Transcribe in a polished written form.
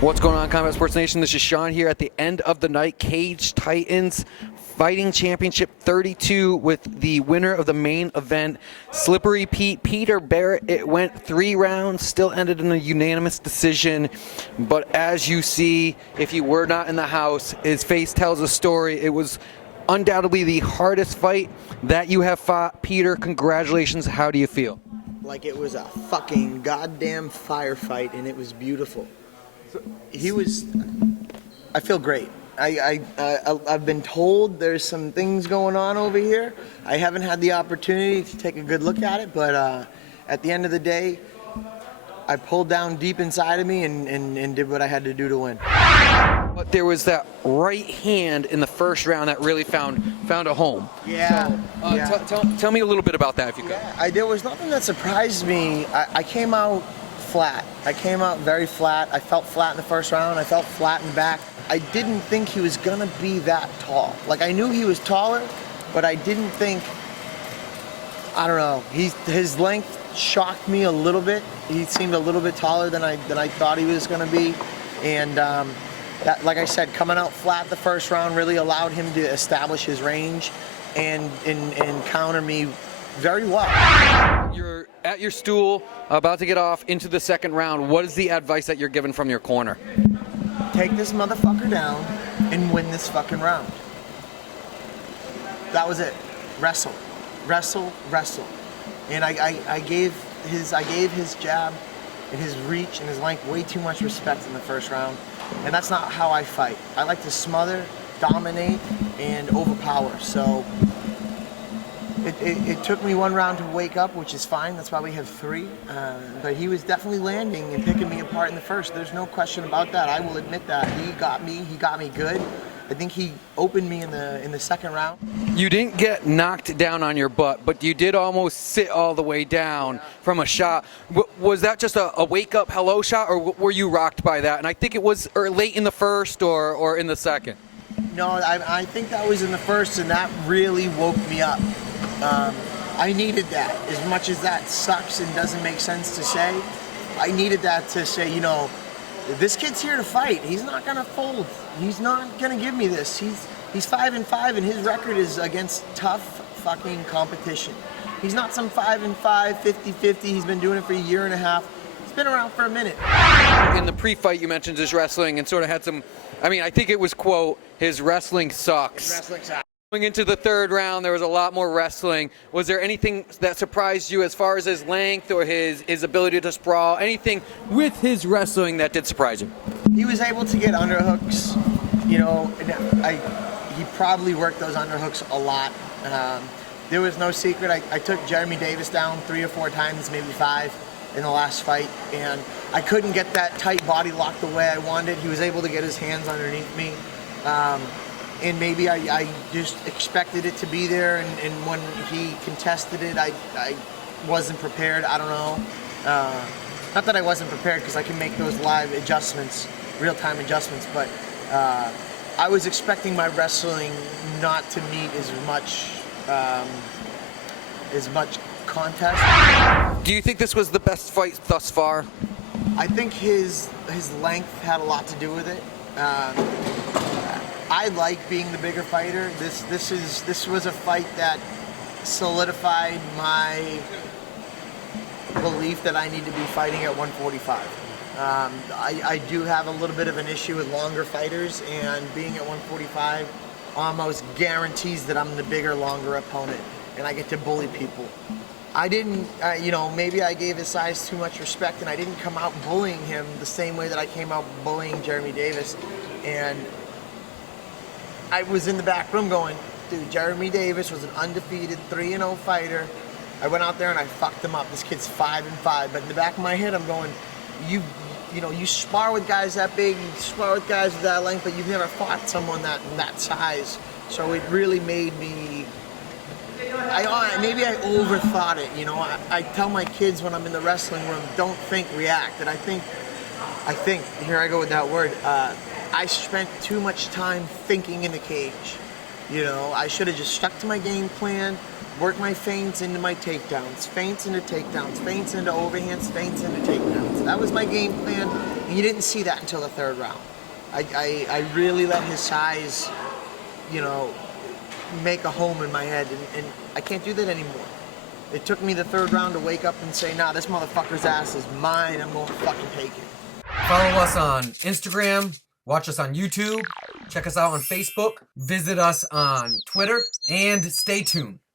What's going on, Combat Sports Nation? This is Sean here at the end of the night. Cage Titans Fighting Championship 32 with the winner of the main event, Slippery Pete, Peter Barrett. It went 3 rounds, still ended in a unanimous decision. But as you see, if you were not in the house, his face tells a story. It was undoubtedly the hardest fight that you have fought. Peter, congratulations. How do you feel? Like it was a fucking goddamn firefight, and it was beautiful. I feel great. I've been told there's some things going on over here. I haven't had the opportunity to take a good look at it, but at the end of the day, I pulled down deep inside of me and did what I had to do to win. But there was that right hand in the first round that really found a home. Yeah. So, tell me a little bit about that, if you could. Yeah, there was nothing that surprised me. I came out flat. I came out very flat. I felt flat in the first round. I felt flat in the back. I didn't think he was gonna be that tall. Like, I knew he was taller, but I didn't think, I don't know, his length shocked me a little bit. He seemed a little bit taller than I thought he was gonna be. And that, like I said, coming out flat the first round really allowed him to establish his range and counter me very well. You're at your stool, about to get off into the second round. What is the advice that you're given from your corner? Take this motherfucker down and win this fucking round. That was it. Wrestle, wrestle, wrestle. And I gave his jab and his reach and his length way too much respect in the first round. And that's not how I fight. I like to smother, dominate, and overpower. So it took me 1 round to wake up, which is fine. That's why we have 3. But he was definitely landing and picking me apart in the first. There's no question about that. I will admit that. He got me good. I think he opened me in the second round. You didn't get knocked down on your butt, but you did almost sit all the way down from a shot. Was that just a wake-up hello shot, or were you rocked by that? And I think it was late in the first or in the second. No, I think that was in the first, and that really woke me up. I needed that. As much as that sucks and doesn't make sense to say, I needed that to say, you know, this kid's here to fight. He's not gonna fold. He's not gonna give me this. He's 5-5, and his record is against tough fucking competition. He's not some 5-5, 50-50. He's been doing it for a year and a half. He's been around for a minute. In the pre-fight, you mentioned his wrestling and sort of had some. I mean, I think it was quote, his wrestling sucks. His wrestling sucks. Going into the third round, there was a lot more wrestling. Was there anything that surprised you as far as his length or his ability to sprawl? Anything with his wrestling that did surprise you? He was able to get underhooks. You know, he probably worked those underhooks a lot. There was no secret. I took Jeremy Davis down 3 or 4 times, maybe 5, in the last fight, and I couldn't get that tight body lock the way I wanted. He was able to get his hands underneath me. And maybe I just expected it to be there, and when he contested it, I wasn't prepared. I don't know. Not that I wasn't prepared, because I can make those live adjustments, real-time adjustments, but I was expecting my wrestling not to meet as much contest. Do you think this was the best fight thus far? I think his length had a lot to do with it. I like being the bigger fighter. This was a fight that solidified my belief that I need to be fighting at 145. I do have a little bit of an issue with longer fighters, and being at 145 almost guarantees that I'm the bigger, longer opponent, and I get to bully people. I didn't, you know, maybe I gave his size too much respect, and I didn't come out bullying him the same way that I came out bullying Jeremy Davis. And I was in the back room going, dude, Jeremy Davis was an undefeated 3-0 fighter. I went out there and I fucked him up. This kid's 5-5. But in the back of my head, I'm going, you spar with guys that big, you spar with guys with that length, but you've never fought someone that size. So it really made me, maybe I overthought it. You know, I tell my kids when I'm in the wrestling room, don't think, react. And I think, here I go with that word, I spent too much time thinking in the cage. You know, I should have just stuck to my game plan, worked my feints into my takedowns, feints into takedowns, feints into overhands, feints into takedowns. That was my game plan, And you didn't see that until the third round. I really let his size, you know, make a home in my head, and I can't do that anymore. It took me the third round to wake up and say, nah, this motherfucker's ass is mine. I'm going to fucking take it. Follow us on Instagram, watch us on YouTube, check us out on Facebook, visit us on Twitter, and stay tuned.